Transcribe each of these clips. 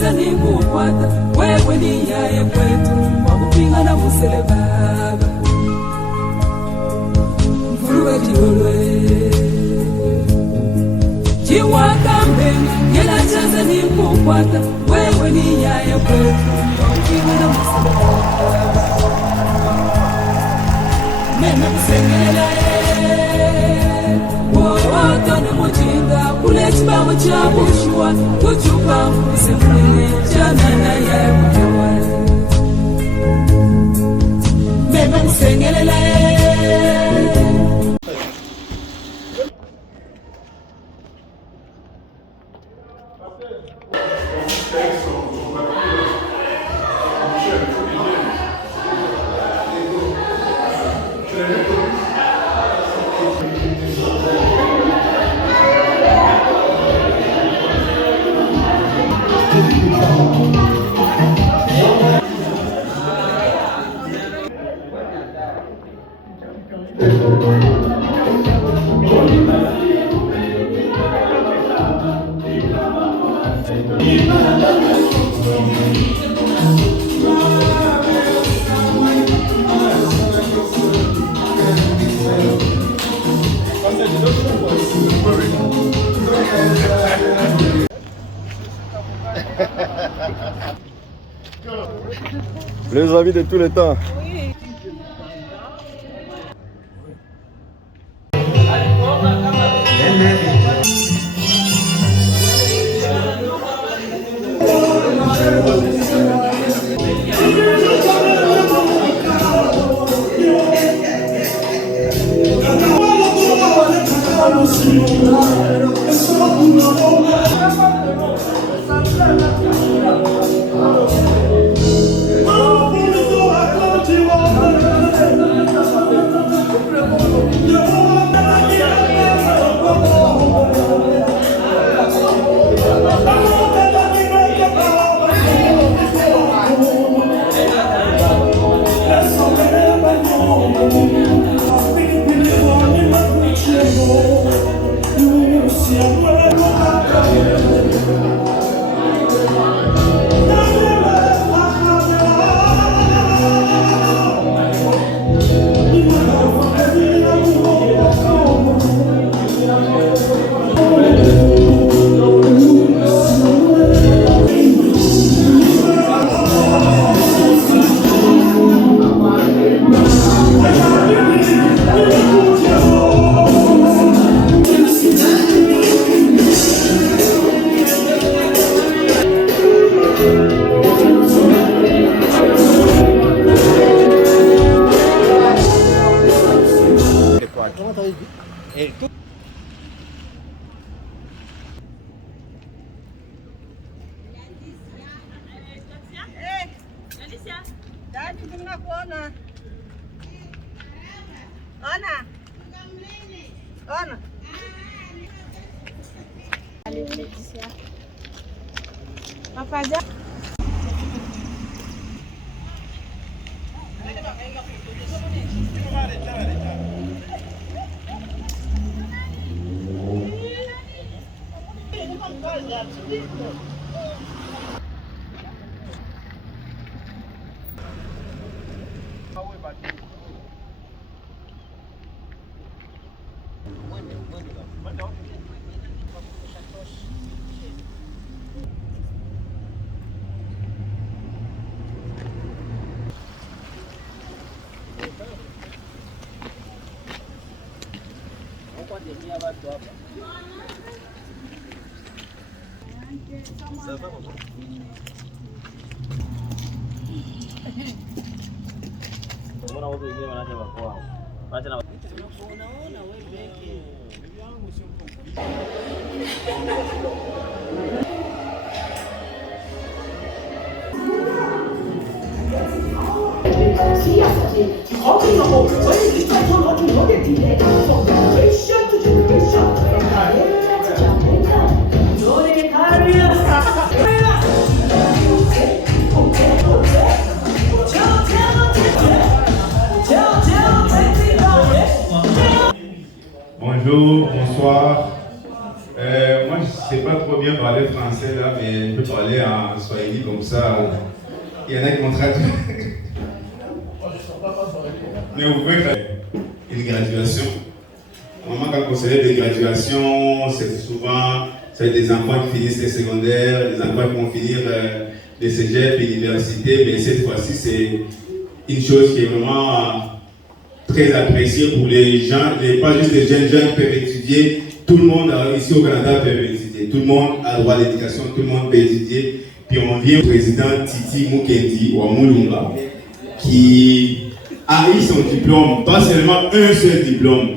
cheza ni kukwata wewe ni yaye kwetu wakupinga na musele baba mfuruwe jiolwe jiwaka mbena yela cheza ni kukwata wewe ni yaye kwetu wakupinga na musele baba meme kusengelela Tone mujinga kule chibamu cha bushwa kuchupa msemune chana na ya kujawa meme msengelela Les amis de tous les temps. Oui. Bonjour, bonsoir. Moi, je ne sais pas trop bien parler français là, mais je peux parler parler en swahili comme ça. Il y en a qui m'ont traduit. Mais vous pouvez faire une graduation. Normalement, quand on célèbre des graduations, c'est souvent des enfants qui finissent les secondaires, des enfants qui vont finir les cégeps, l'université. Mais cette fois-ci, c'est une chose qui est vraiment très appréciée pour les gens, et pas juste les jeunes qui peuvent étudier. Tout le monde ici au Canada peut étudier. Tout le monde a le droit à l'éducation, tout le monde peut étudier. Puis on vient au président Titi Mukendi Wamulunga qui a eu son diplôme, pas seulement un seul diplôme,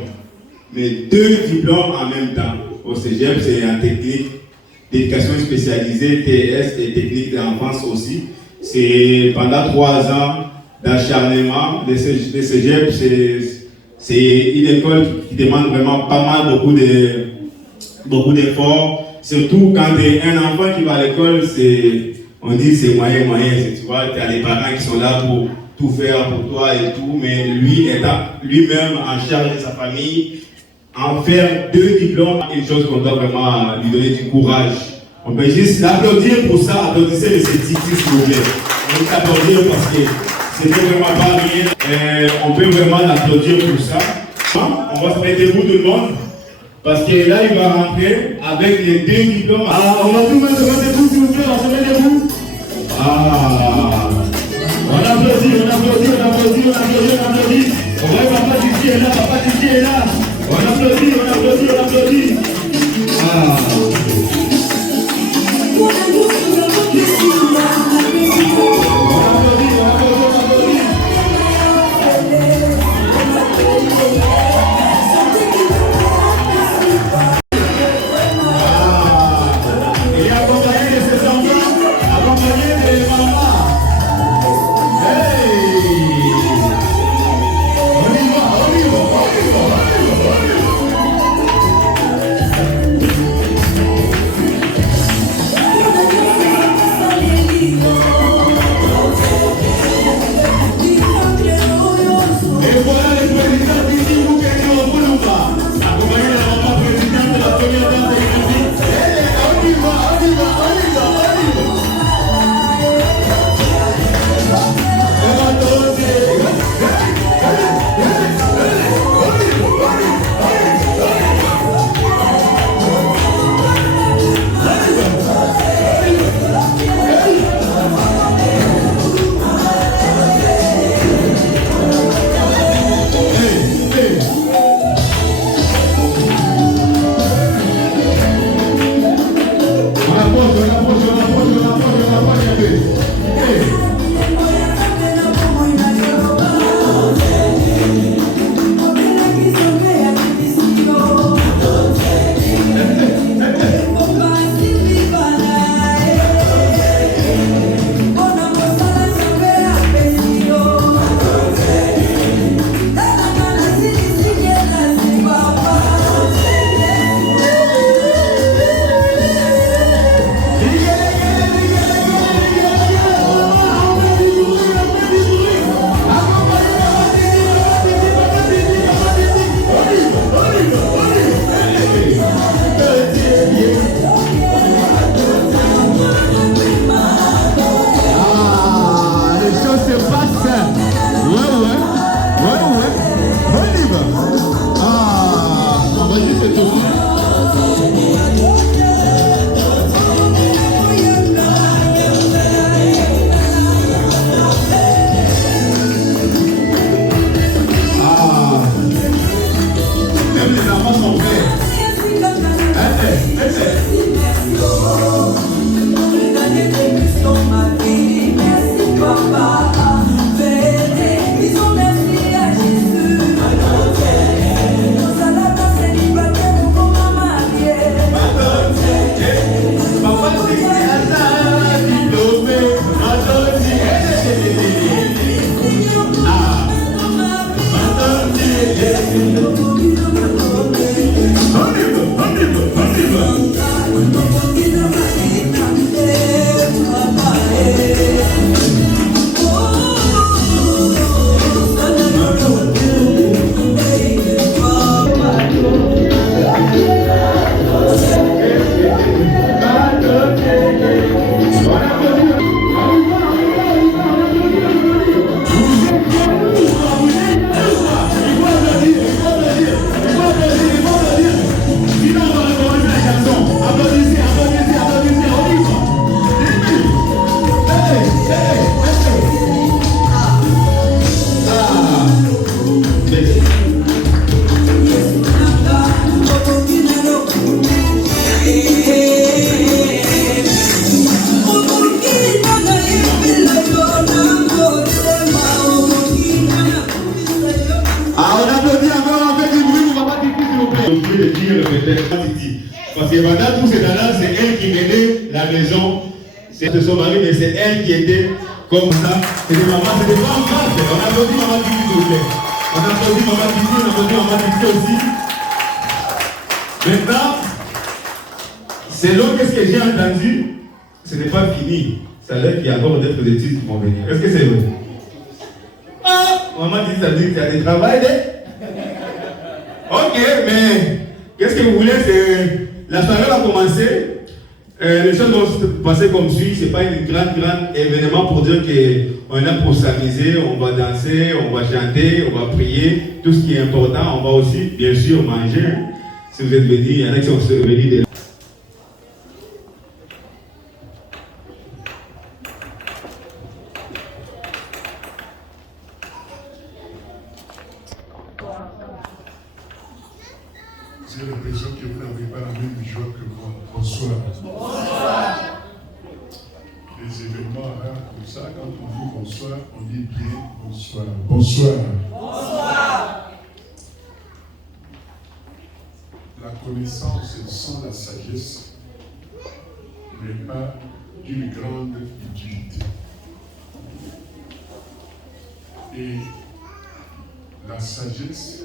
mais 2 diplômes en même temps. Au Cégep, c'est en technique d'éducation spécialisée, TS et technique d'enfance aussi. C'est pendant 3 ans d'acharnement. Le Cégep, c'est une école qui demande vraiment pas mal, beaucoup d'efforts. Surtout quand tu es un enfant qui va à l'école, on dit c'est moyen. Tu vois, tu as les parents qui sont là pour tout faire pour toi et tout, mais lui étant lui-même en charge de sa famille, en faire 2 diplômes, une chose qu'on doit vraiment lui donner du courage. On peut juste l'applaudir pour ça, applaudissez les Titi s'il vous plaît. On peut l'applaudir parce que c'était vraiment pas rien. On peut vraiment l'applaudir pour ça. On va se mettre debout tout le monde. Parce que là, il va rentrer avec les 2 diplômes. Ah, on va tout mettre debout, s'il vous plaît, on se met debout. Ah, on applaudit. On voit papa Titi est là. On applaudit. Ah. que pendant tous ces temps-là, c'est elle qui menait la maison. C'est de son mari, mais c'est elle qui était comme ça. C'était maman, c'était pas en face. On a applaudi maman Titi, s'il vous plaît. On a applaudi maman Titi, on a applaudi maman Titi aussi. Maintenant, selon ce que j'ai entendu, ce n'est pas fini. Ça a l'air qu'il y a encore d'autres études qui vont venir. Est-ce que c'est vrai? Ah, maman dit ça dit qu'il y a des travail, ok, mais qu'est-ce que vous voulez? C'est la soirée va commencer. Les choses vont se passer comme suit. C'est pas un grand événement pour dire qu'on est là pour s'amuser, on va danser, on va chanter, on va prier. Tout ce qui est important, on va aussi, bien sûr, manger. Si vous êtes venus, il y en a qui sont venus de... J'ai l'impression que vous n'avez pas la même joie que moi. Bonsoir. Bonsoir. Les événements comme ça, quand on dit bonsoir, on dit bien bonsoir. Bonsoir. Bonsoir. La connaissance sans la sagesse n'est pas d'une grande utilité. Et la sagesse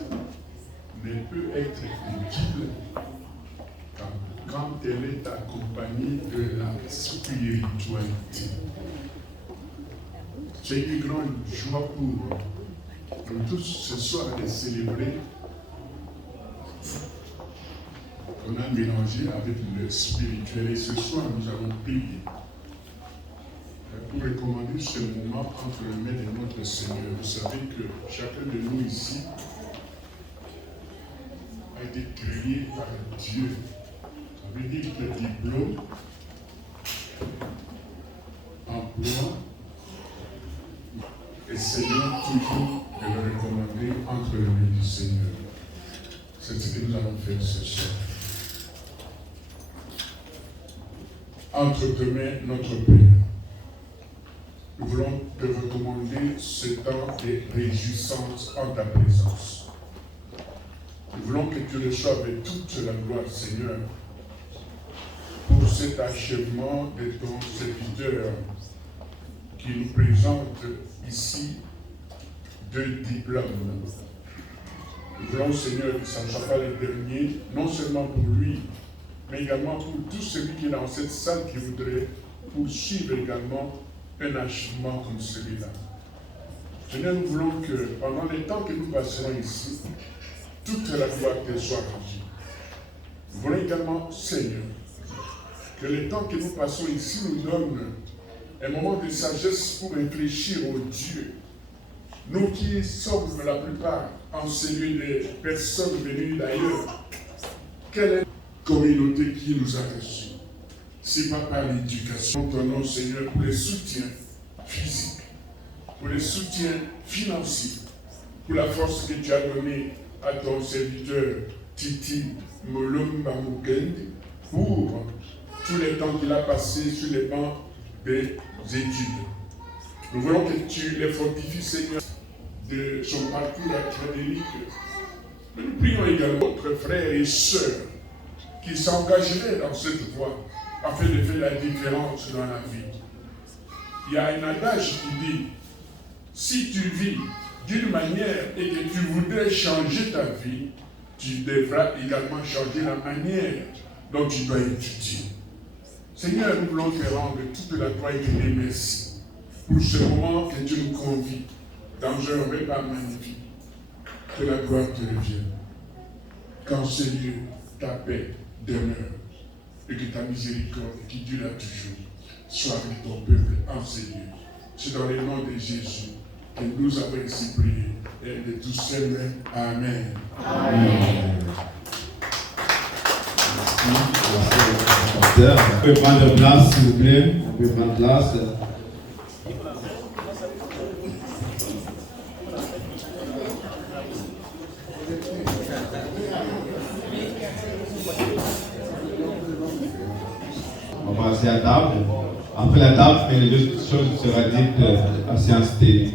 ne peut être utile quand elle est accompagnée de la spiritualité. C'est une grande joie pour nous tous ce soir de célébrer qu'on a mélangé avec le spirituel. Et ce soir, nous allons prier pour recommander ce moment entre les mains de notre Seigneur. Vous savez que chacun de nous ici a été créé par Dieu. Ça veut dire que diplôme, emploi, essayons toujours de le recommander entre les mains du Seigneur. C'est ce que nous allons faire ce soir. Entre tes mains, notre Père, nous voulons te recommander ce temps de réjouissance en ta présence. Nous voulons que tu reçoives toute la gloire, Seigneur, pour cet achèvement de ton serviteur qui nous présente ici 2 diplômes. Nous voulons, Seigneur, que ça ne soit pas le dernier, non seulement pour lui, mais également pour tout celui qui est dans cette salle qui voudrait poursuivre également un achèvement comme celui-là. Seigneur, nous voulons que pendant les temps que nous passerons ici, toute la gloire te soit rendue. Nous voulons également, Seigneur, que les temps que nous passons ici nous donnent un moment de sagesse pour réfléchir au Dieu. Nous qui sommes la plupart enseignés des personnes venues d'ailleurs, quelle est la communauté qui nous a reçus? C'est pas par l'éducation. Ton nom, Seigneur, pour les soutiens physiques, pour les soutiens financiers, pour la force que tu as donnée à ton serviteur Titi Molomba Mukendi, pour tous les temps qu'il a passé sur les bancs des études. Nous voulons que tu les fortifies, Seigneur, de son parcours académique. Mais nous prions également notre frères et sœurs qui s'engageraient dans cette voie afin de faire la différence dans la vie. Il y a un adage qui dit, si tu vis d'une manière et que tu voudrais changer ta vie, tu devras également changer la manière dont tu dois étudier. Seigneur, nous voulons te rendre toute la gloire et te dire merci pour ce moment que tu nous convies dans un repas magnifique. Que la gloire te revienne. Qu'en ce lieu, ta paix demeure et que ta miséricorde qui dure toujours soit avec ton peuple en ce lieu. C'est dans le nom de Jésus que nous avons ainsi prié et de tous seuls. Amen. Amen. On peut prendre place, s'il vous plaît. On peut prendre place. On va passer à table. Après la table, les deux choses seront dites à séance télé.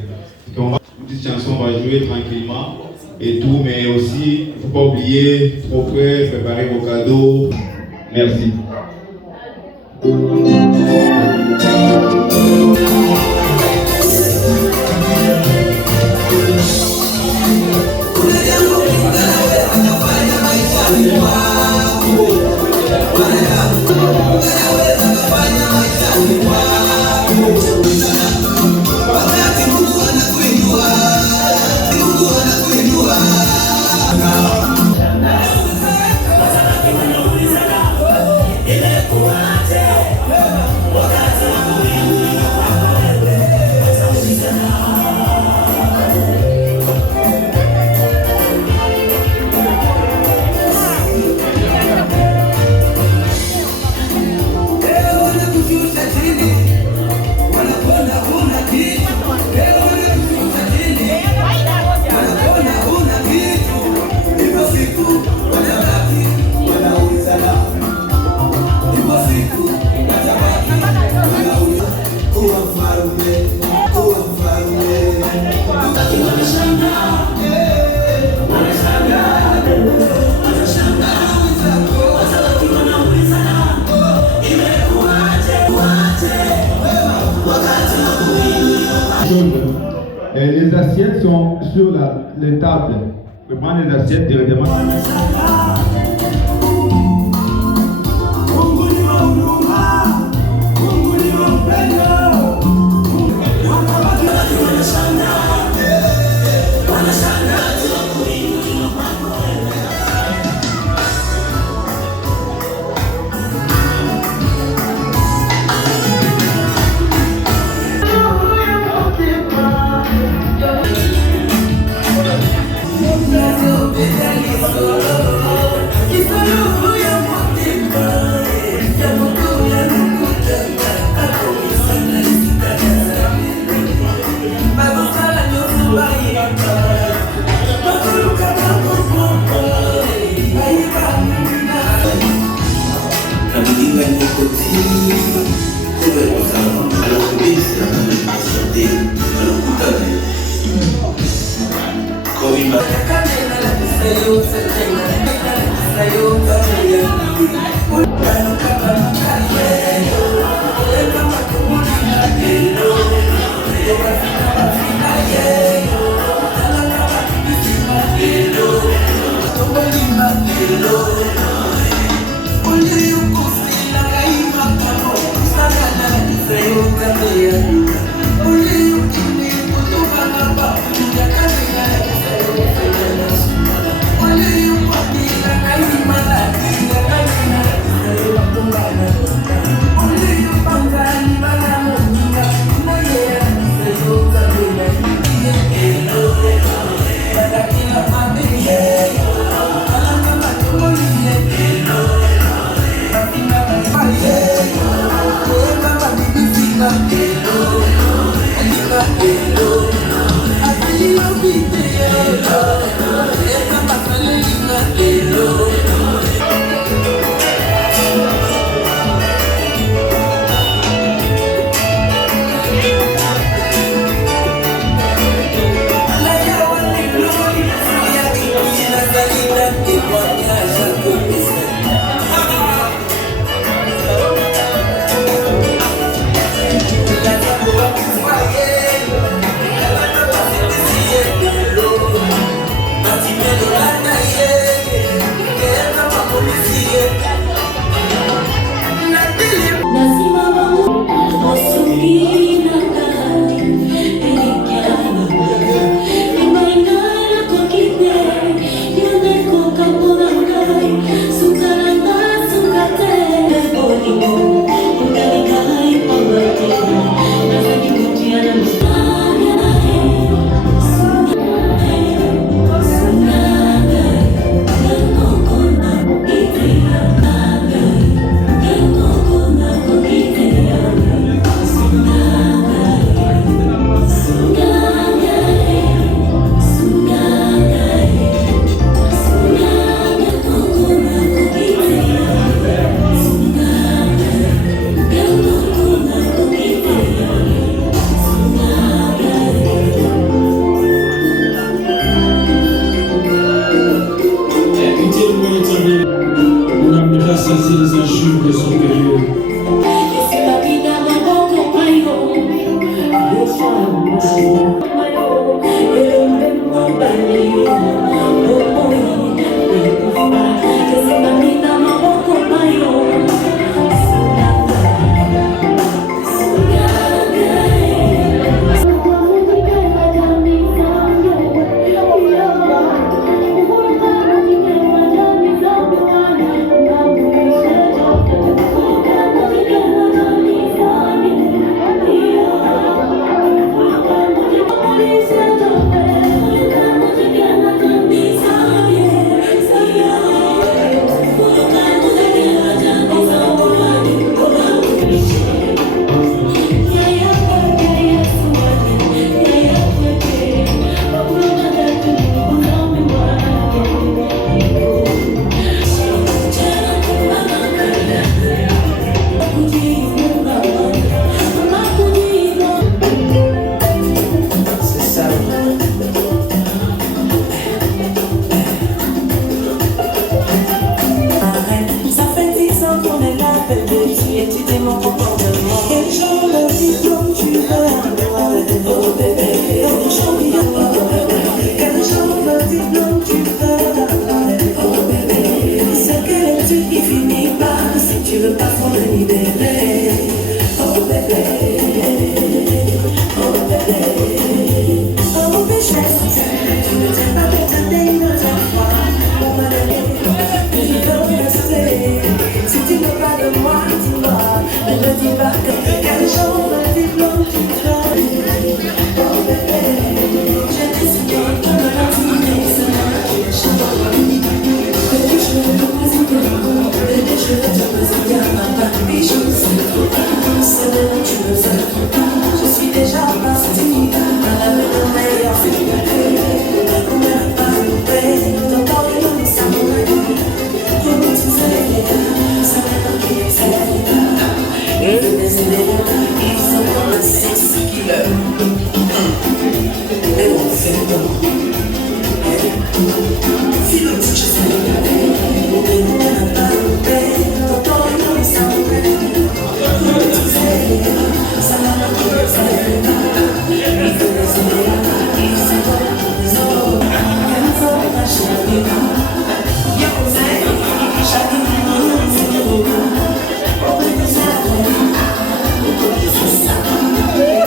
Une petite chanson, on va jouer tranquillement et tout, mais aussi, il ne faut pas oublier, trop près, préparer vos cadeaux. Merci. Les assiettes sont sur les tables. Je prends les assiettes directement.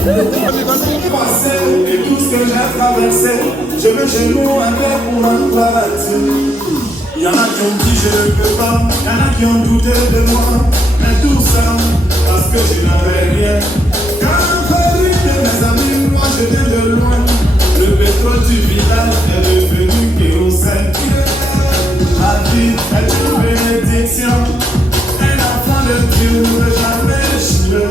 Et tout ce que j'ai traversé, je me genoux à terre pour un paradis. Il y en a qui ont dit je ne peux pas, il y en a qui ont douté de moi, mais tout ça parce que je n'avais rien. Quand perdu de mes amis, moi je viens de loin. Le pétrole du village est devenu kérosène. La vie est une bénédiction. Un enfant de Dieu ne peut jamais échouer.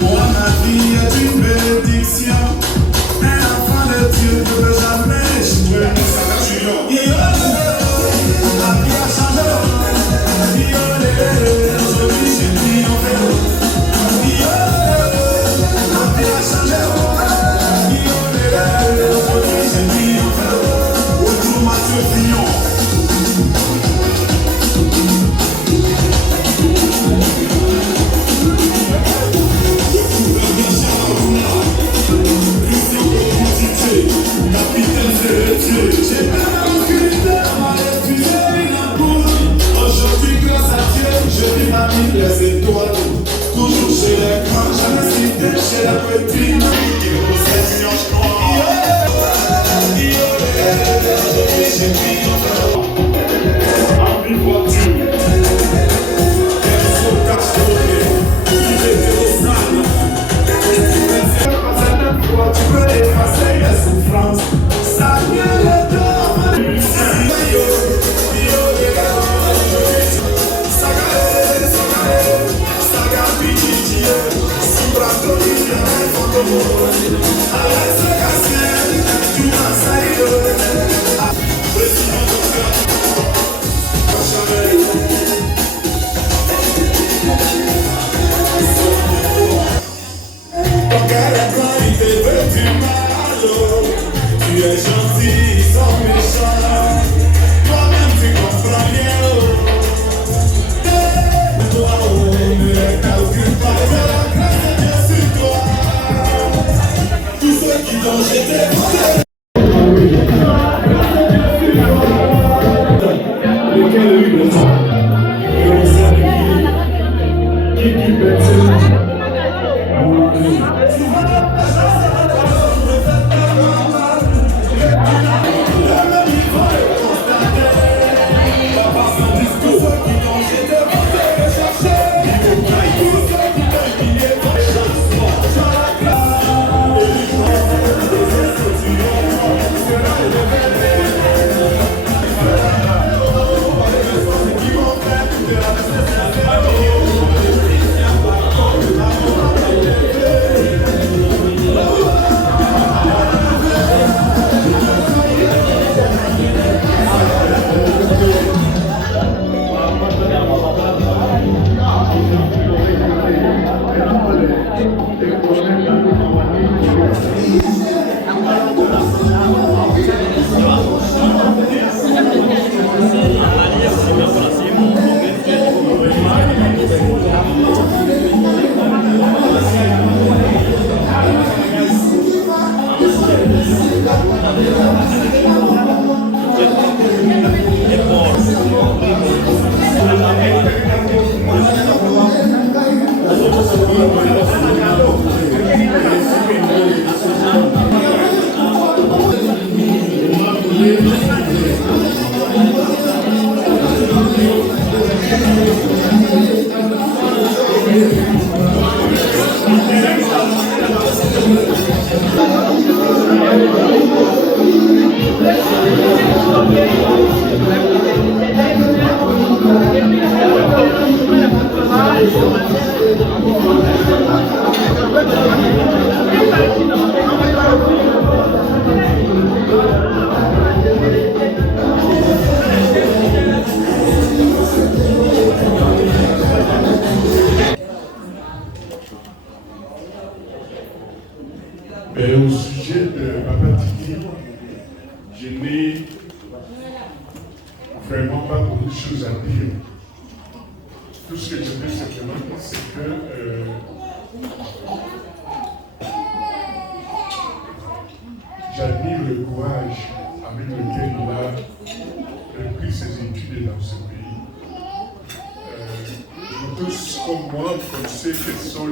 Moi ma vie est une bénédiction. Un enfant de Dieu ne peut jamais échouer. La vie a changé. Aujourd'hui j'ai triomphé. La vie a changé. Aujourd'hui j'ai triomphé. Autour Mathieu Fillon. J'ai pas critère, m'a refusé une boule. Aujourd'hui, grâce à Dieu, je vis ma vie les étoiles. Toujours chez les grands, jamais cité chez la petite. J'ai mis en voiture. Elle se cache il était au sale. Tu peux effacer les souffrances. Ça vient le temps. Tu es gentil, ils sont méchants. Toi-même tu comprends bien. Toi, ne les calcule pas. C'est la grâce de Dieu sur toi. Tous ceux qui t'ont jeté lequel est le temps. Et on sait qui tu peux dire. Au sujet de Papa Titi, je n'ai vraiment pas beaucoup de choses à dire. Tout ce que je peux simplement dire, c'est que j'admire le courage avec lequel il a repris ses études dans ce pays. Vous tous, comme moi, vous connaissez quels sont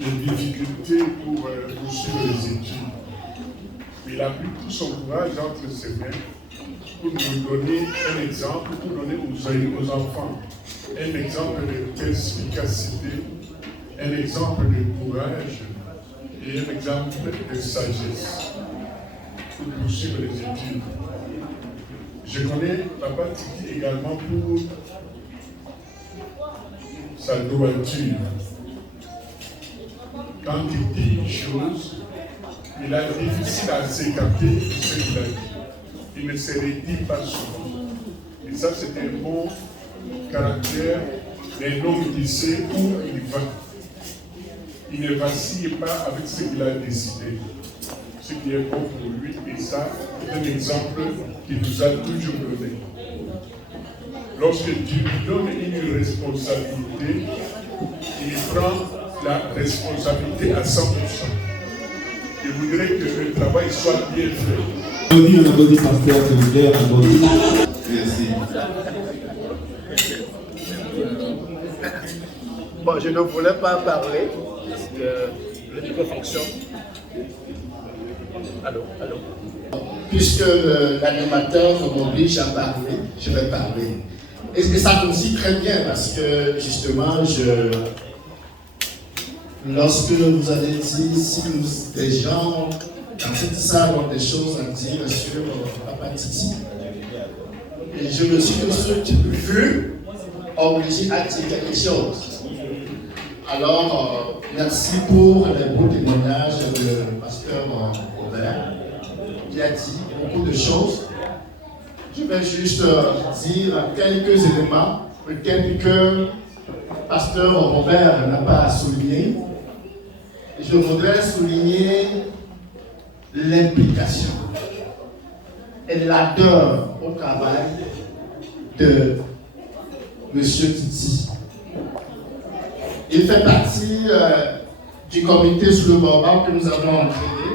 des difficultés pour poursuivre les études. Il a pris tout son courage entre ses mains pour nous donner un exemple, pour donner aux enfants un exemple de perspicacité, un exemple de courage et un exemple de sagesse pour poursuivre les études. Je connais Papa Titi également pour sa droiture. Quand il dit une chose, il est difficile à s'écarter de ce qu'il a dit. Il ne se redit pas souvent. Et ça, c'est un bon caractère d'un homme qui sait où il va. Il ne vacille pas avec ce qu'il a décidé. Ce qui est bon pour lui, et ça, c'est un exemple qu'il nous a toujours donné. Lorsque Dieu lui donne une responsabilité, il prend la responsabilité à 100%. Je voudrais que le travail soit bien fait. On applaudit pasteur, s'il vous plaît, on applaudit. Merci. Bon, je ne voulais pas parler parce que le micro fonctionne. Allô. Puisque l'animateur m'oblige à parler, je vais parler. Et ça aussi très bien parce que justement, lorsque vous avez dit si des gens dans cette salle ont des choses à dire sur Papa Titi, et je me suis tout de suite vu obligé à dire quelque chose. Alors, merci pour les beaux témoignages de pasteur Robert qui a dit beaucoup de choses. Je vais juste dire quelques éléments, peut-être que pasteur Robert n'a pas souligné. Je voudrais souligner l'implication et l'ardeur au travail de M. Titi. Il fait partie du comité sur le baobab que nous avons entraîné.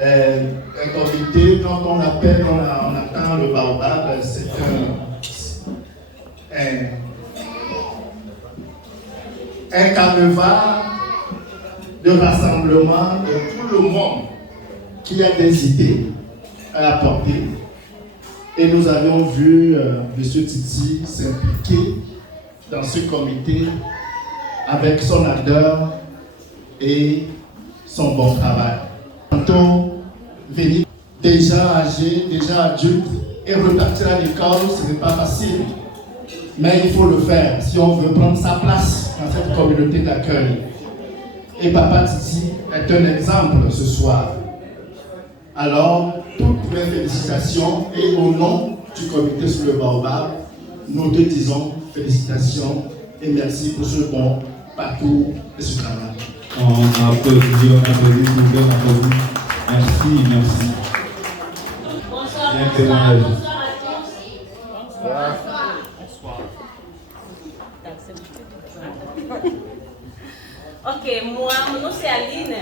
Un comité, quand on appelle, on attend le baobab, c'est un carnaval de rassemblement de tout le monde qui a des idées à apporter. Et nous avons vu M. Titi s'impliquer dans ce comité avec son ardeur et son bon travail. Tantôt, venir déjà âgé, déjà adulte et repartir à l'école, ce n'est pas facile. Mais il faut le faire si on veut prendre sa place dans cette communauté d'accueil. Et Papa Titi est un exemple ce soir. Alors, toutes mes félicitations et au nom du comité sur le baobab, nous te disons félicitations et merci pour ce bon parcours et ce travail. On applaudit, s'il vous plaît, on applaudit. Merci. Bonsoir à tous. Ok, moi, mon nom c'est Aline.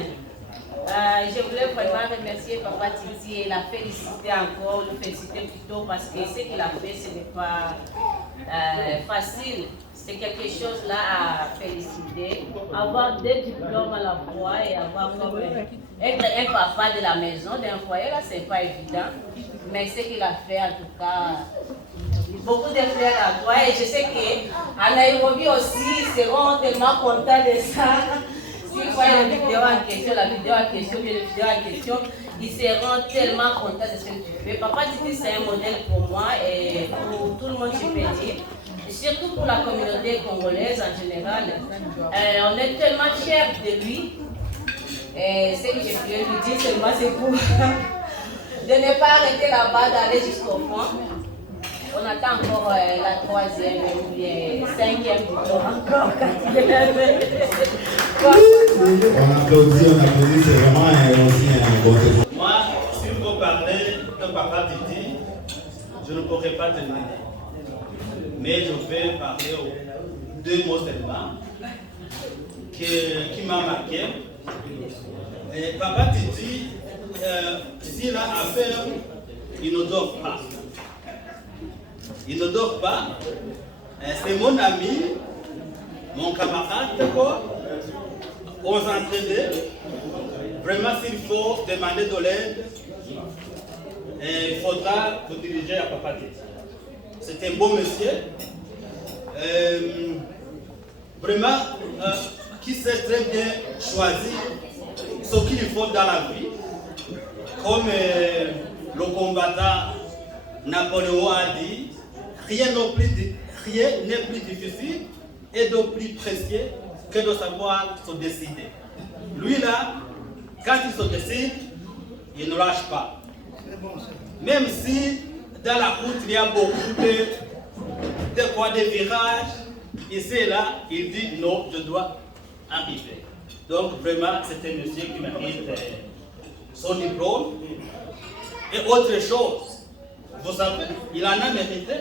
Je voulais vraiment remercier Papa Titi et la féliciter encore, le féliciter plutôt parce que ce qu'il a fait, ce n'est pas facile. C'est quelque chose là à féliciter. Avoir des diplômes à la fois et avoir comme être un papa de la maison, d'un foyer, là, c'est pas évident. Mais ce qu'il a fait, en tout cas, beaucoup de fleurs à toi. Et je sais qu'à Nairobi aussi, ils seront tellement contents de ça. S'ils voient la vidéo en question, ils seront tellement contents de ce que tu fais. Papa Titi, c'est un modèle pour moi et pour tout le monde, je peux dire. Surtout pour la communauté congolaise en général. On est tellement fiers de lui. Et ce que je peux lui dire seulement, c'est pour de ne pas arrêter là-bas, d'aller jusqu'au fond. On attend encore la 3e ou bien 5e plutôt encore, 4e. On applaudit, c'est vraiment aussi un bon témoin. Moi, s'il faut parler de Papa Titi, je ne pourrais pas terminer. Mais je vais parler aux 2 mots seulement qui m'ont marqué. Et Papa Titi, s'il a affaire, il ne dort pas. Il ne dort pas. C'est mon ami, mon camarade, on s'entraînait. Vraiment, s'il faut demander de l'aide, il faudra vous diriger à Papa Titi. C'est un beau monsieur. Vraiment, qui sait très bien choisir ce qu'il faut dans la vie. Comme le combattant Napoléon a dit, rien n'est plus difficile et de plus précieux que de savoir se décider. Lui là, quand il se décide, il ne lâche pas. Même si dans la route il y a beaucoup de virages, ici et là, il dit non, je dois arriver. Donc vraiment, c'est un monsieur qui mérite son diplôme. Et autre chose, vous savez, il en a mérité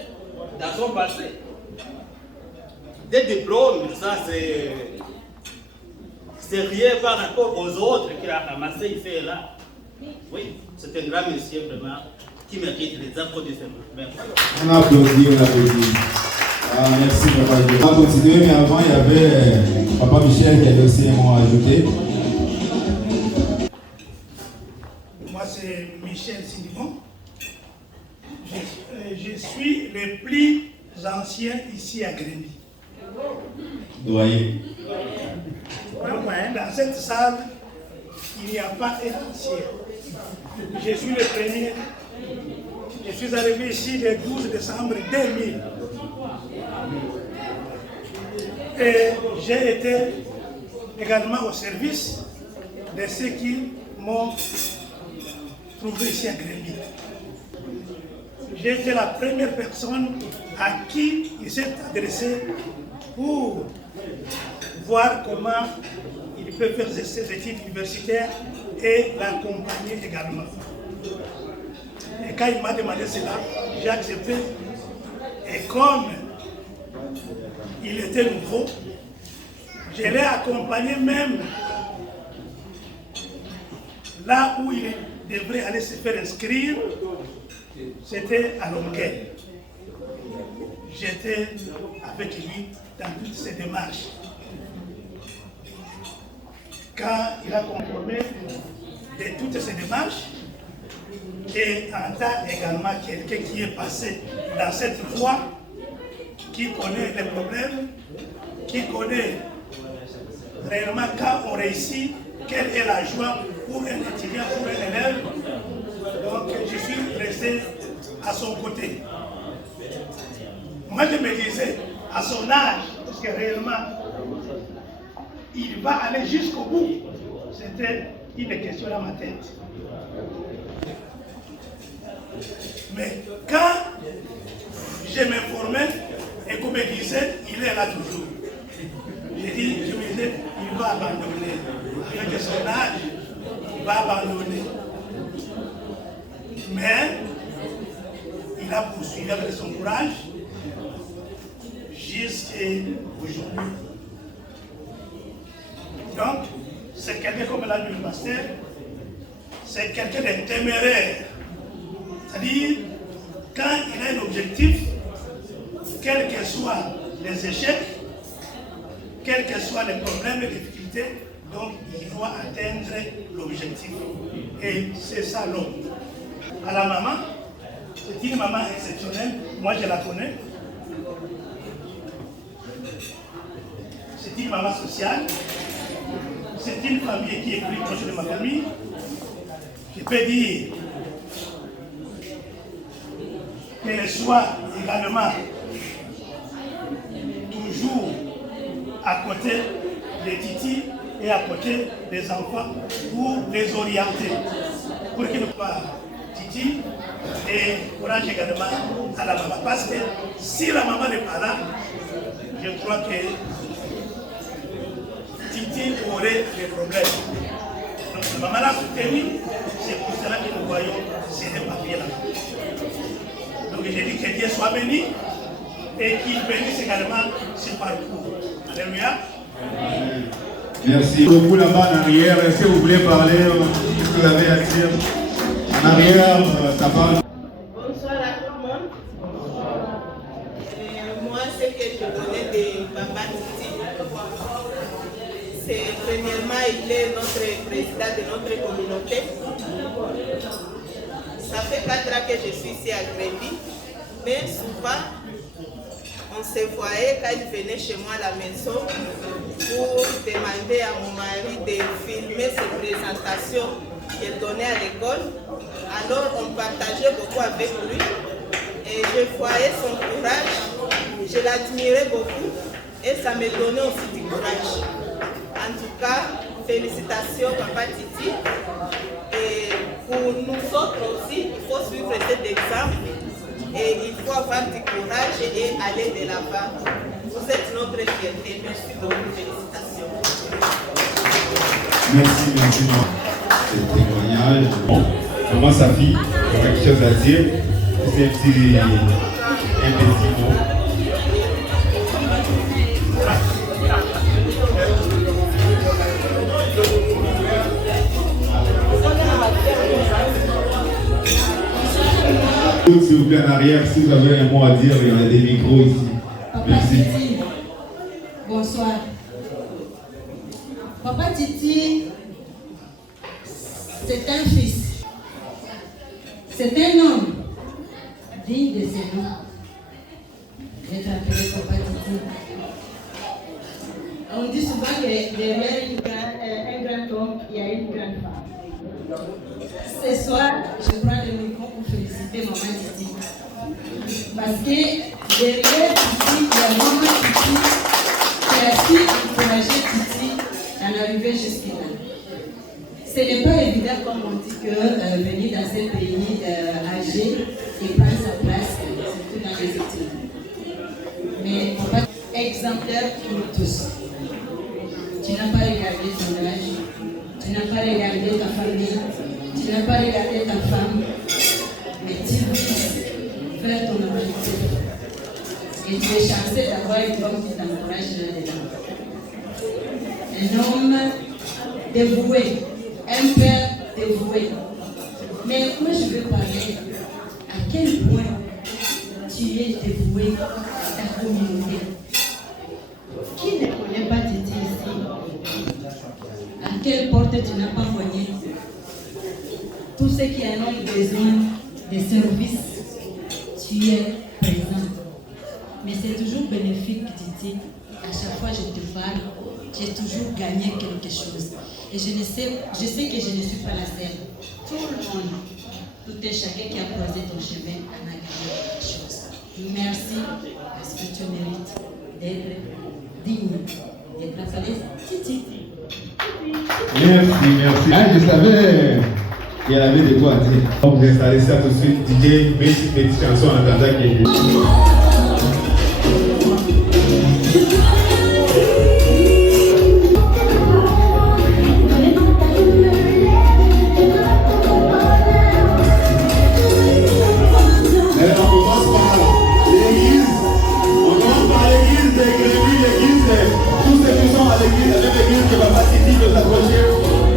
dans son passé. Des diplômes, ça c'est rien par rapport aux autres qu'il a ramassés ici et là. Oui, c'est un grand monsieur vraiment qui mérite les applaudissements. Merci. On applaudit, on applaudit. Ah, merci Papa. On va continuer, mais avant il y avait Papa Michel qui avait aussi un mot à ajouter. Moi c'est Michel Sidimon. Je suis le plus ancien ici à Grémy. Doyen. Dans cette salle, il n'y a pas un ancien. Je suis le premier. Je suis arrivé ici le 12 décembre 2000. Et j'ai été également au service de ceux qui m'ont trouvé ici à Grémy. J'ai été la première personne à qui il s'est adressé pour voir comment il peut faire ses études universitaires et l'accompagner également. Et quand il m'a demandé cela, j'ai accepté. Et comme il était nouveau, je l'ai accompagné même là où il devrait aller se faire inscrire, c'était à Longueuil. J'étais avec lui dans toutes ses démarches. Quand il a conformé de toutes ses démarches, et en tant également quelqu'un qui est passé dans cette voie, qui connaît les problèmes, qui connaît réellement quand on réussit, quelle est la joie pour un étudiant, pour un élève. Donc je suis resté à son côté. Moi je me disais, à son âge, parce que réellement, il va aller jusqu'au bout. C'était une question dans ma tête. Mais quand je m'informais et qu'on me disait, il est là toujours. Je me disais, il va abandonner. Avec son âge, il va abandonner. Mais il a poursuivi avec son courage jusqu'à aujourd'hui. Donc, c'est quelqu'un comme l'a dit le pasteur, c'est quelqu'un de téméraire. C'est-à-dire, quand il a un objectif, quels que soient les échecs, quels que soient les problèmes et les difficultés, donc il doit atteindre l'objectif. Et c'est ça l'homme. À la maman, c'est une maman exceptionnelle, moi je la connais. C'est une maman sociale. C'est une famille qui est plus proche de ma famille. Je peux dire qu'elle soit également toujours à côté des titis et à côté des enfants pour les orienter, pour qu'ils ne soient pas titi et courage également à la maman. Parce que si la maman n'est pas là, je crois que Titi aurait des problèmes. Donc la maman l'a soutenu, c'est pour cela que nous voyons ces papiers là. Donc j'ai dit que Dieu soit béni et qu'il bénisse également ce parcours. Alléluia. Merci beaucoup là-bas en arrière. Est-ce que vous voulez parler ce que vous avez à dire? En arrière, ça parle. Bonsoir à tout le monde. Moi, ce que je connais de Papa Titi, c'est Premièrement, il est notre président de notre communauté. Ça fait 4 ans que je suis ici à Grévy, mais souvent, on se voyait quand il venait chez moi à la maison pour demander à mon mari de filmer ses présentations qu'il donnait à l'école. Alors, on partageait beaucoup avec lui et je voyais son courage, je l'admirais beaucoup et ça me donnait aussi du courage. En tout cas, félicitations Papa Titi. Et pour nous autres aussi, il faut suivre cet exemple et il faut avoir du courage et aller de l'avant. Vous êtes notre fierté. Merci beaucoup. Félicitations. Merci pour ce témoignage. Maman Safi, il y a quelque chose à dire. C'est un petit mot. S'il vous plaît en arrière, si vous avez un mot à dire, il y a des micros ici. Papa Titi, bonsoir. Papa Titi, c'est un fils. C'est un homme digne de ses noms. D'être appelé Papa Titi. On dit souvent que derrière un grand homme, il y a une grande femme. Ce soir, je prends le micro pour féliciter Maman Titi. Parce que derrière Titi, il y a Maman Titi qui a su encourager Titi à l'arrivée jusque-là. Ce n'est pas évident, comme on dit, que venir dans un pays âgé et prendre sa place, surtout dans les études. Mais Papa, exemplaire pour nous tous. Tu n'as pas regardé ton âge, tu n'as pas regardé ta famille, tu n'as pas regardé ta femme, mais tu veux faire ton objectif. Et tu es chanceux d'avoir une femme qui t'encourage là-dedans. Un homme dévoué, un père dévoué. Mais moi je veux parler à quel point tu es dévoué à ta communauté. Qui ne connaît pas Titi ici? À quelle porte tu n'as pas cogné? Tous ceux qui en ont besoin de services, tu es présent. Mais c'est toujours bénéfique, Titi. À chaque fois que je te parle, j'ai toujours gagné quelque chose. Et je sais que je ne suis pas la seule. Tout le monde, tout et chacun qui a croisé ton chemin en a gagné quelque chose. Merci parce que tu mérites d'être digne, d'être appelé Titi. Merci. Ah, je savais qu'il y avait des quoi à dire. Donc, vous installez ça tout de suite. DJ, mets une petite chanson en attendant qu'il y ait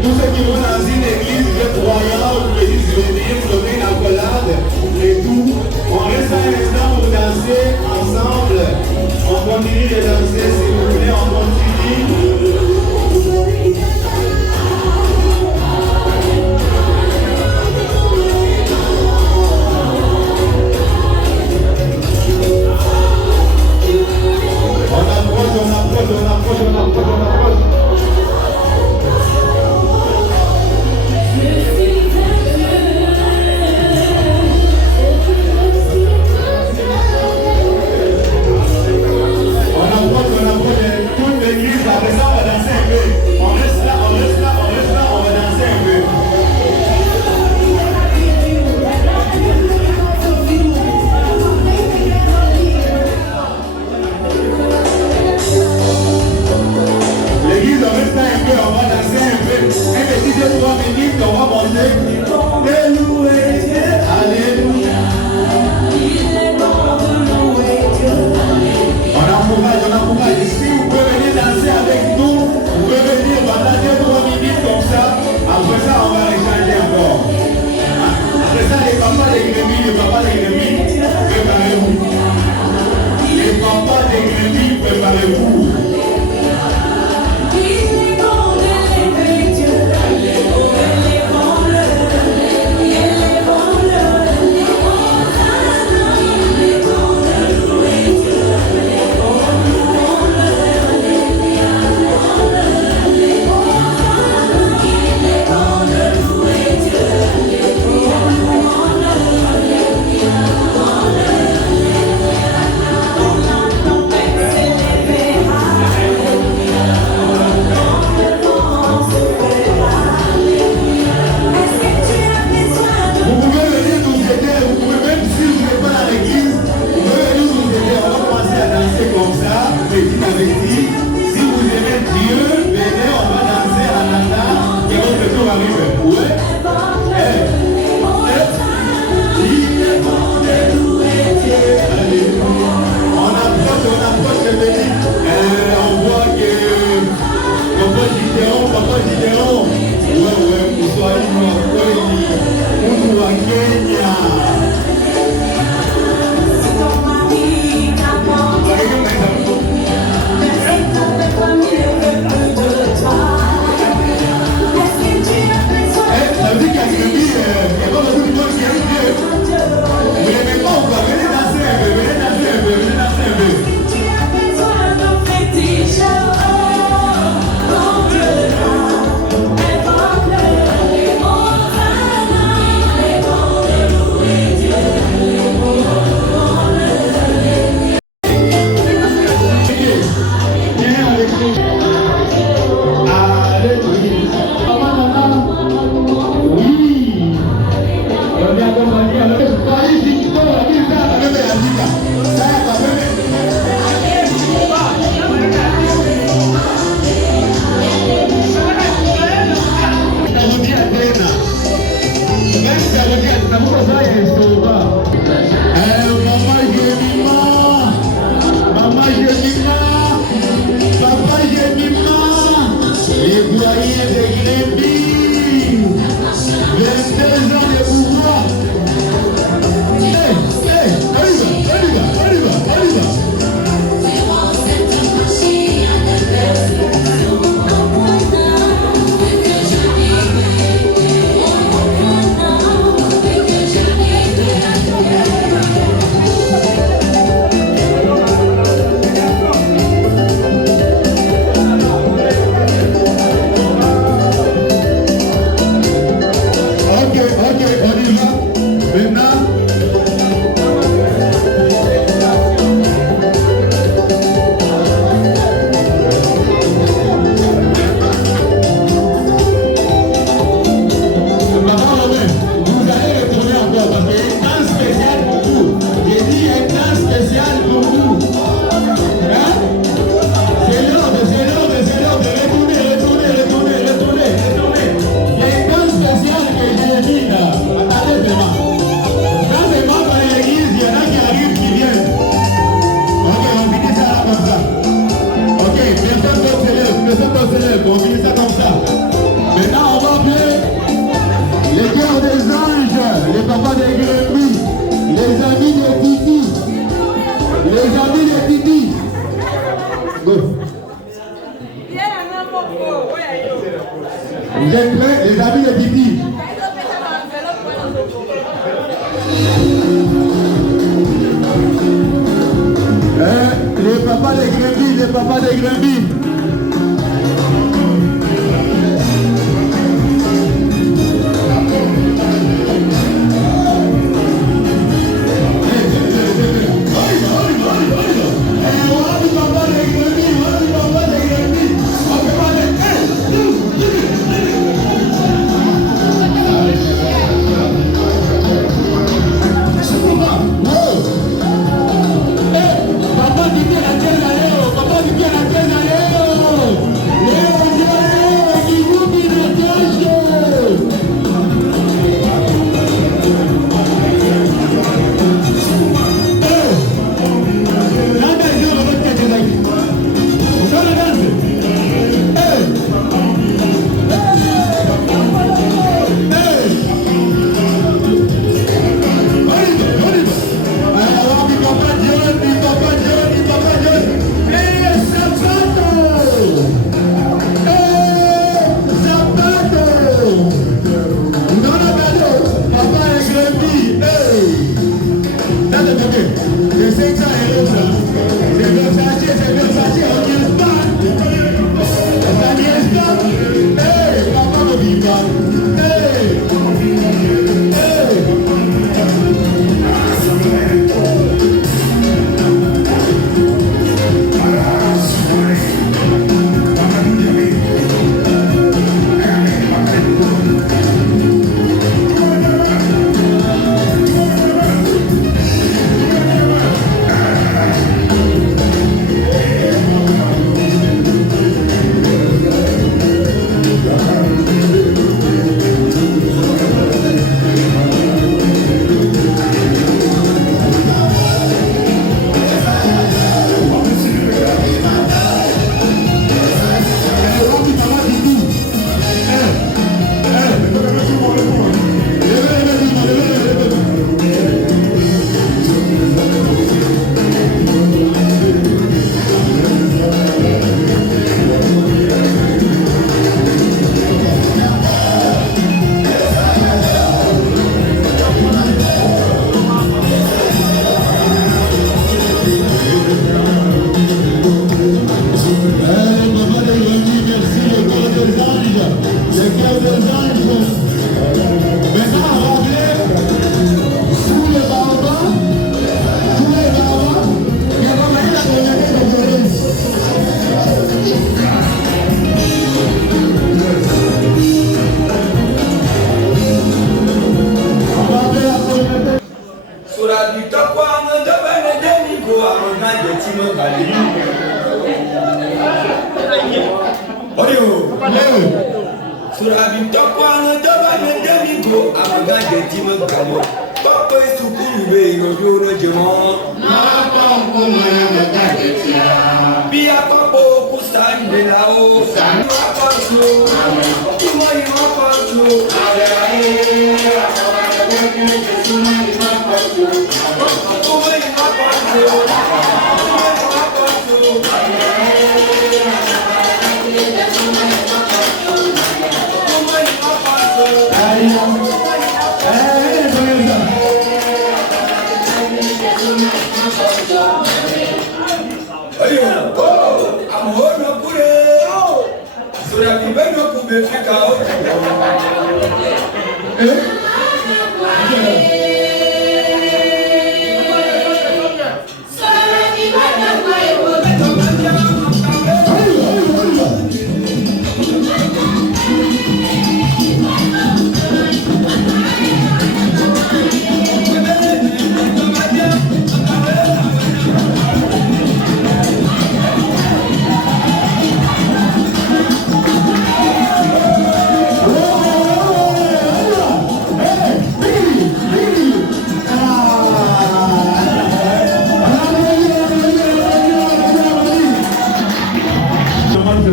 tous ceux qui vont dans une église croyante ou l'église juvénile, donner une accolade et tout. On reste un instant pour danser ensemble. On continue de danser, s'il vous plaît, on continue. On approche. On approche. Allez, on finit ça comme ça. Maintenant, on va appeler les cœurs des anges, les papas des Grémis, les amis des Titi. Les amis des Titi. Go. Vous êtes prêts, les amis des Titi? Les papas des Grémis, les papas des Grémis.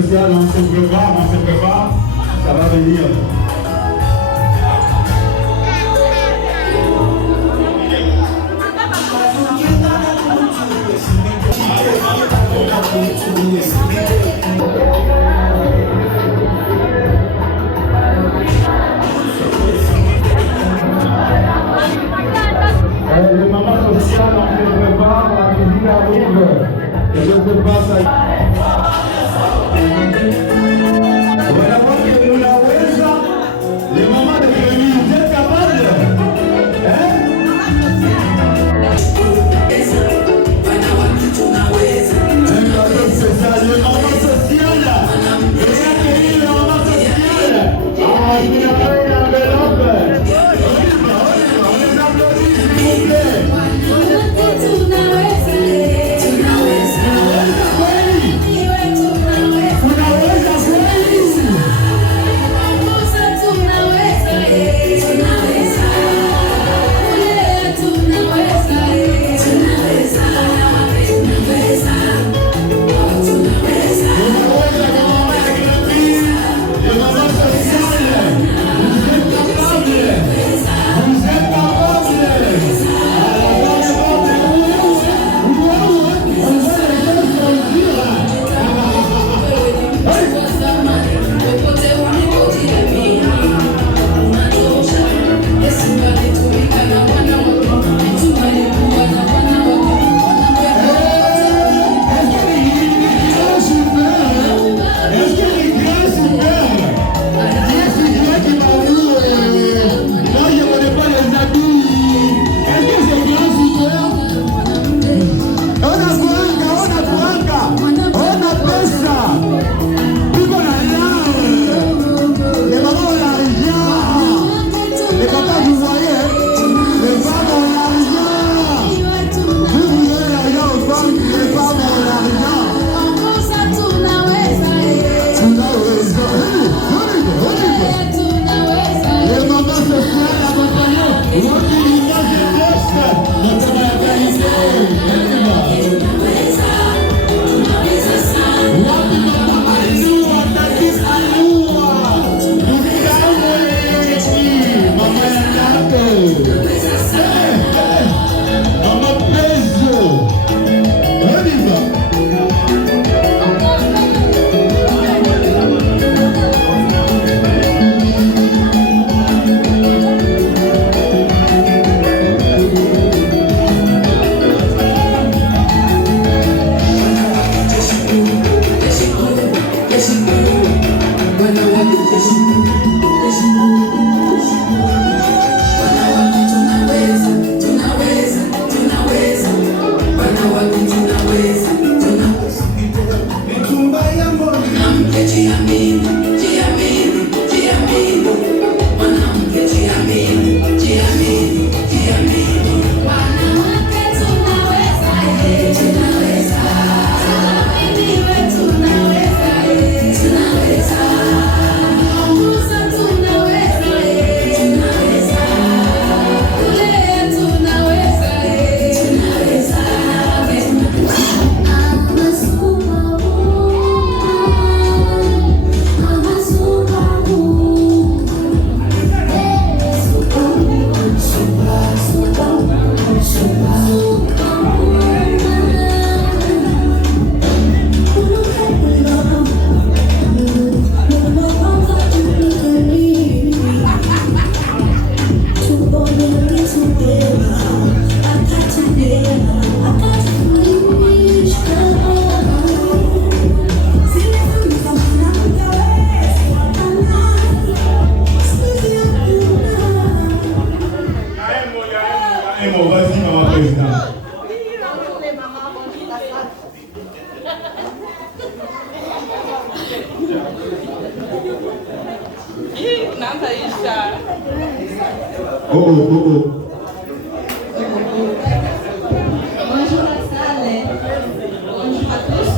sociale, on se prépare, ça va venir. Les mamans sociales, on se prépare, la visite arrive. Et je ne sais pas ça. Voilà moi que nous la weza. Les mamans de Grémy, vous êtes capables? Les mamans sociales. Venez accueillir les mamans sociales. Ah, vous avez l'enveloppe. On les applaudit, s'il vous plaît. Bonjour la salle. Bonjour à tous.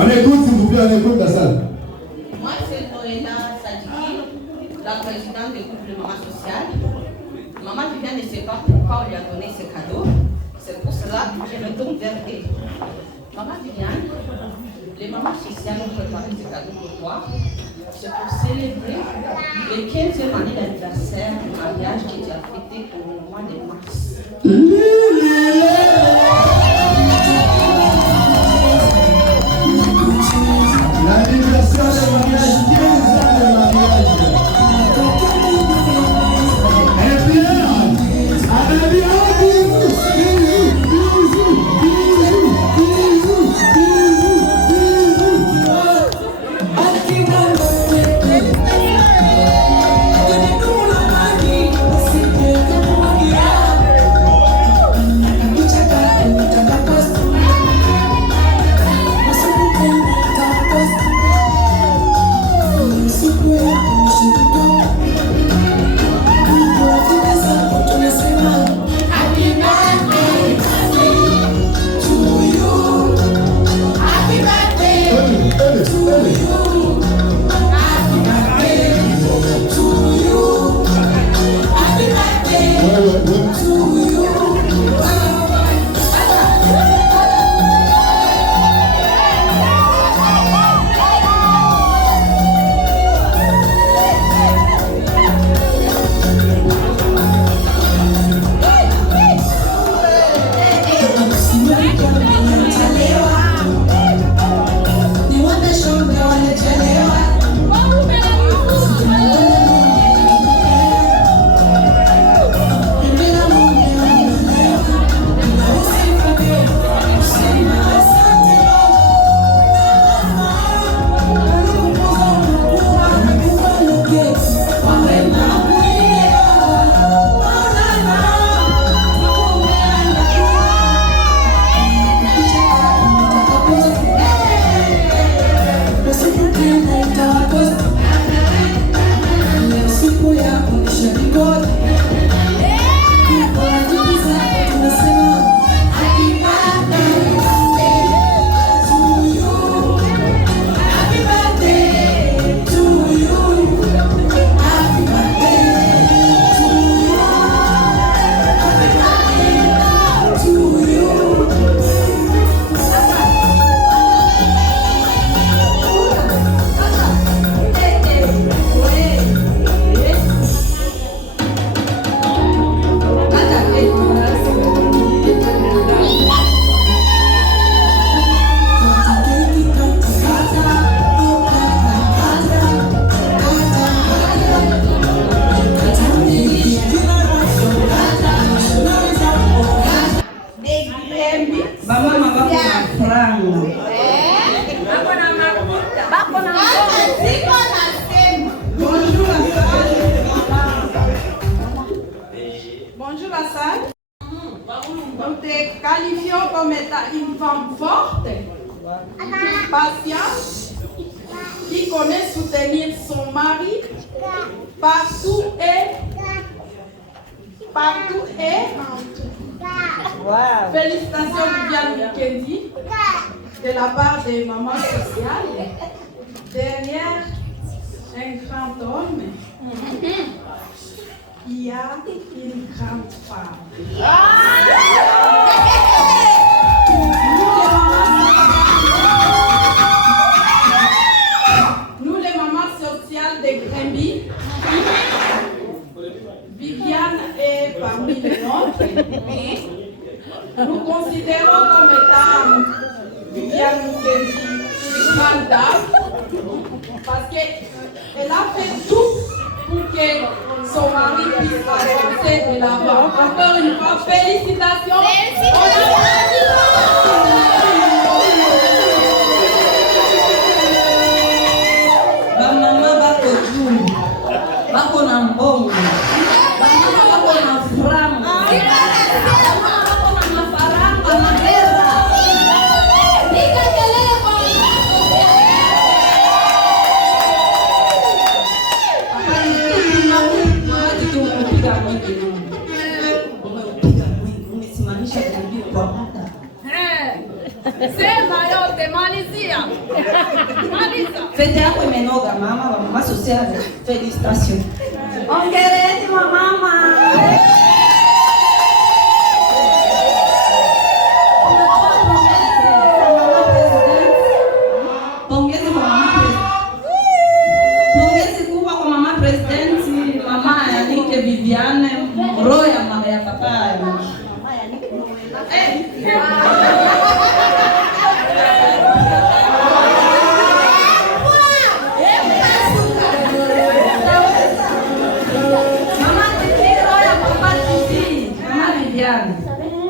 On écoute s'il vous plaît, on écoute la salle. Moi c'est Noéna Sadiki, la présidente du groupe de Maman Sociale. Maman Viviane ne sait pas pourquoi on lui a donné ce cadeau. C'est pour cela que je me tourne vers elle. Maman Viviane, les mamans sociales ont préparé ce cadeau pour toi. C'est pour célébrer le 15e année d'anniversaire du mariage qui tu as fêté au mois de mars. L'anniversaire du mariage, 15 ans de mariage. Et Pierre, à la vie, Bonjour la salle. Nous te qualifions comme étant une femme forte, patiente, qui connaît soutenir son mari partout et en tout. Wow. Félicitations Viviane Mukendi de la part des mamans sociales. Derrière un grand homme, il y a une grande femme. Nous les mamans sociales de Grimby, Viviane est parmi les nôtres. Nous considérons comme étant Viviane Mukendi une grande dame parce qu'elle a fait tout pour que son mari puisse avancer de l'avant. Encore une fois, félicitations. Bamama bako juu, bako na mbongo, bamama bako na franga, bamama bako na mafaranga, mahera. Nika kelele kwa umesimamisha kundi kwa hata. Sema yote, malizia. Maliza. Fete yako imenoga mama, mama social. Félicitations. Ongereni mama.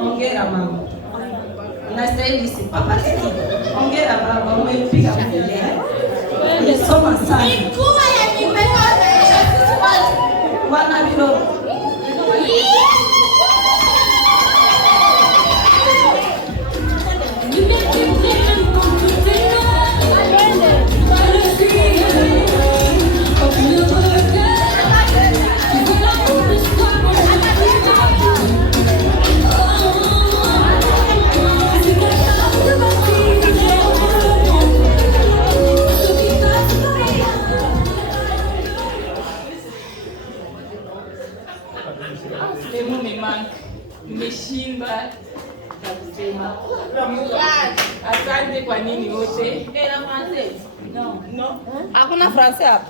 Ongera mama. Unastahili si papa tiki. Ongera baba, umepiga mwenyewe. Umesoma sana. Mikuwa ya nimekuonyesha sisi watu. Wana bilo. Leo nimemanka. Nimeshinda na kusema. Asante kwa nini wote. La français? Non. Non. Hakuna français hapa.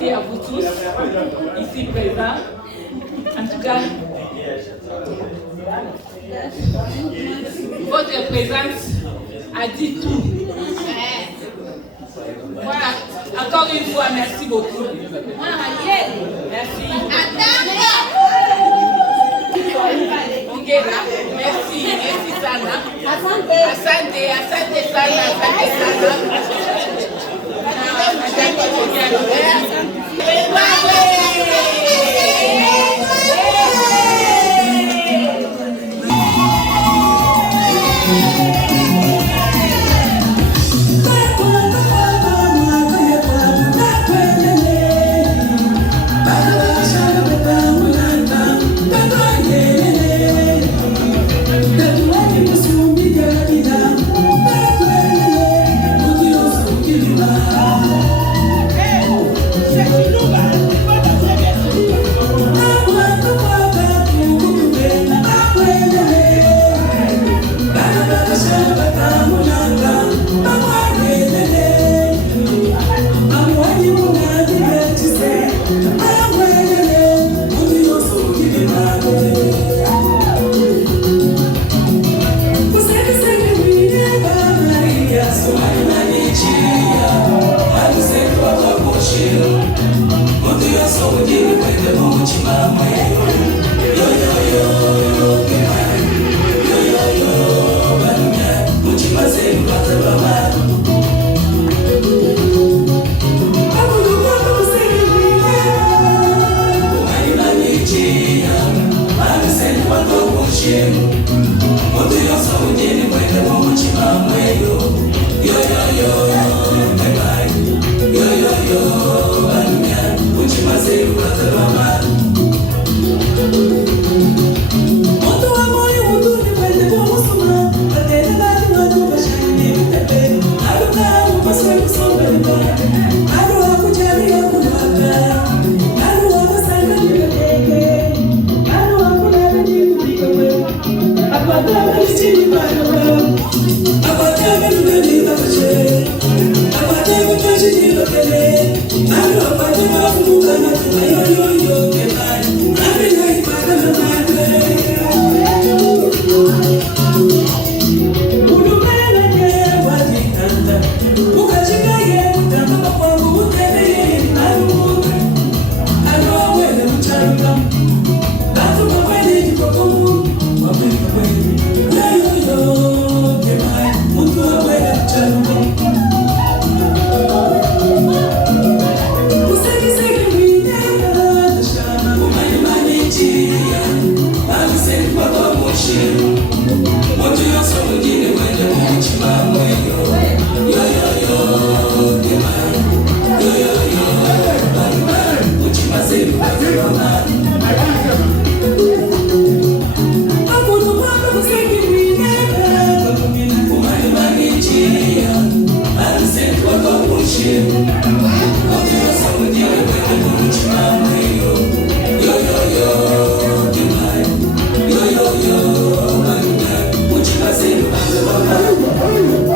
Et à vous tous, ici présents. En tout cas, votre présence a dit tout. Voilà. Encore une fois, merci beaucoup. Merci. Ongera, merci, merci sana. Asante, asante sana, asante sana. Yo, yo, yo,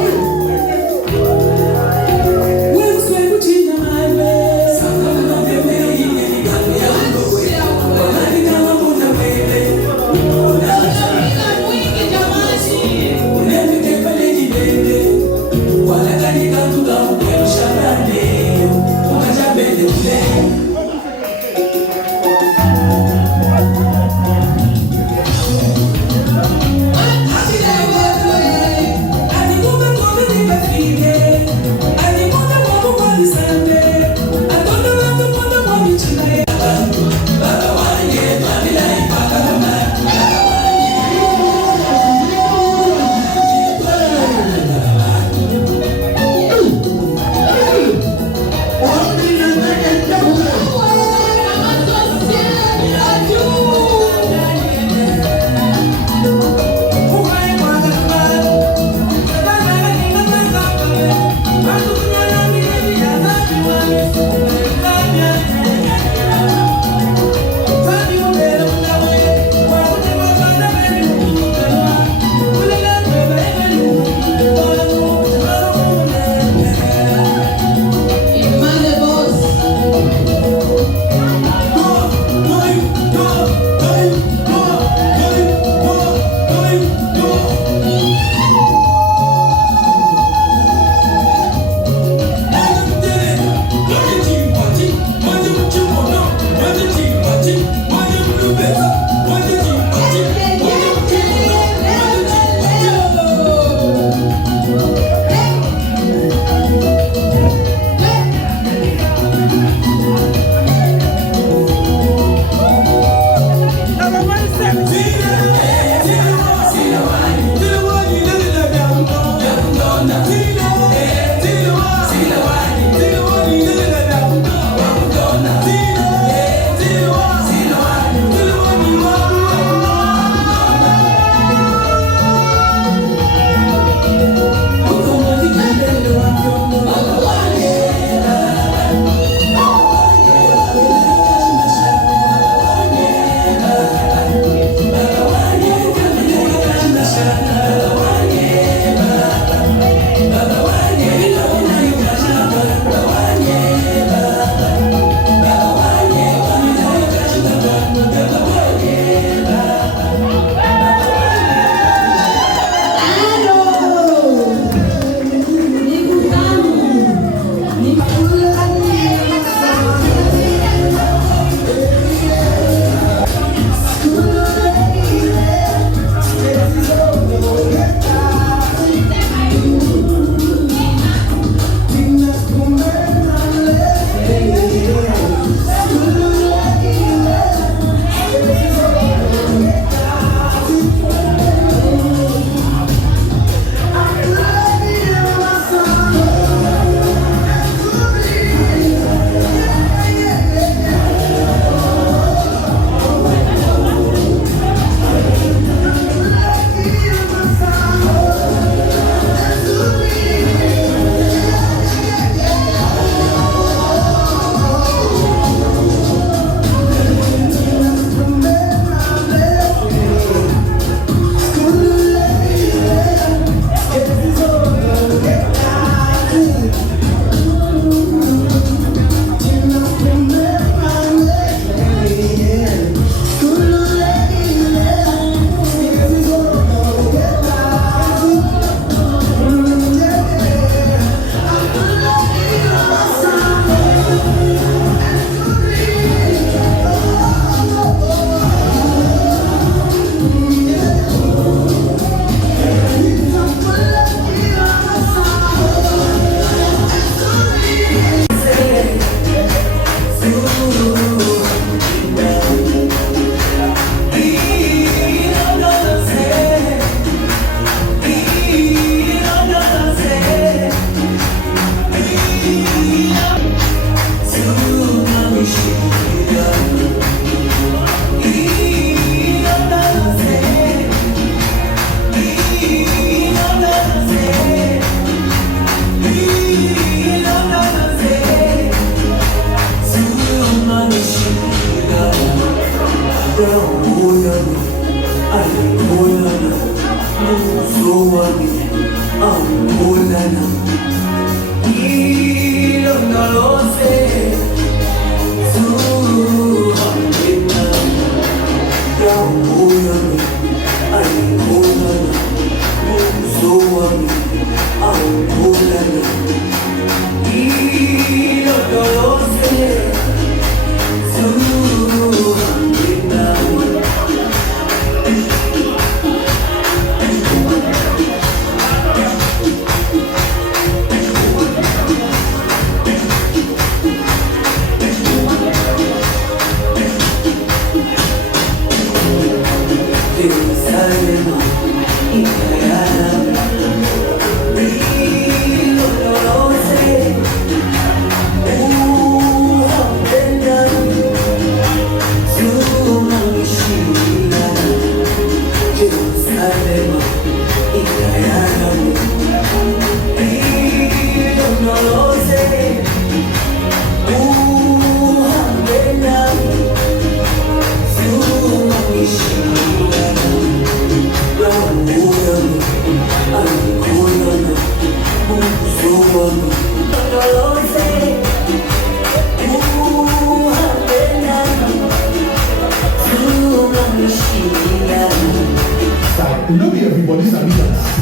No be everybody sabi dance.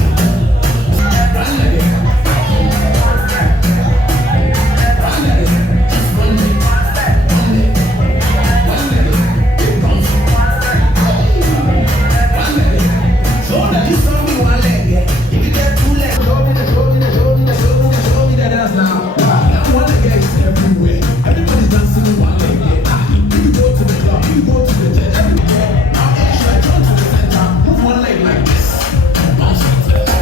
Like this.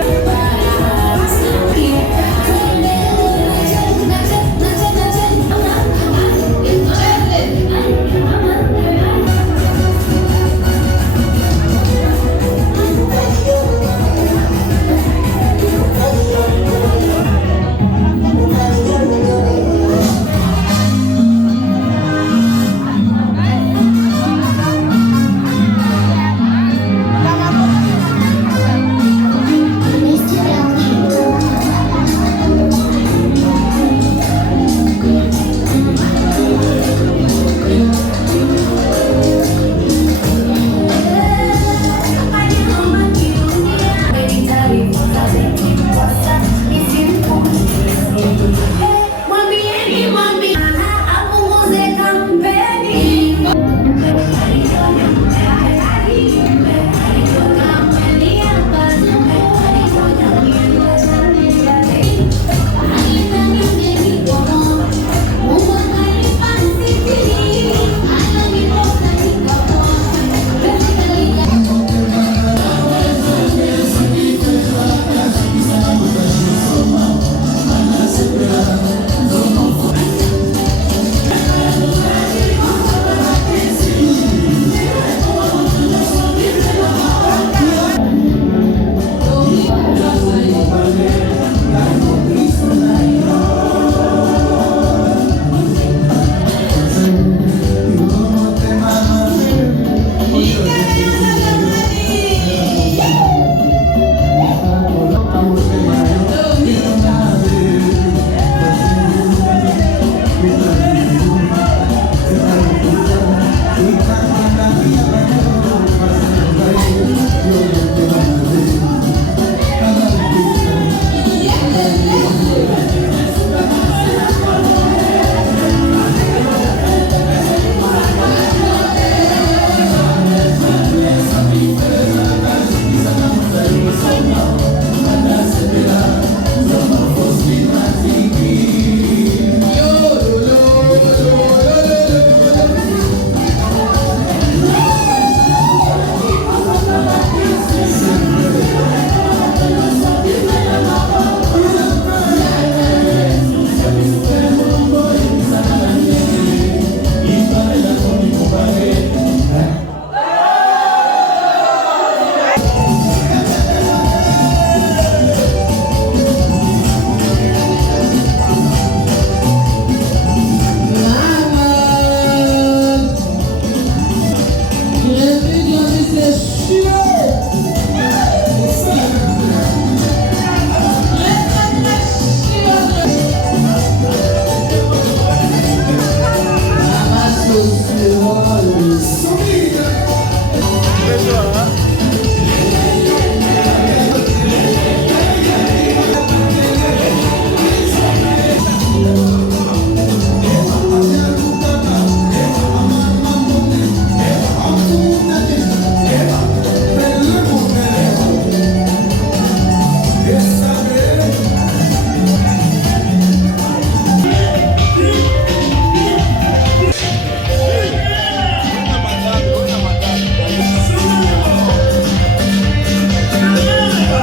Viviane.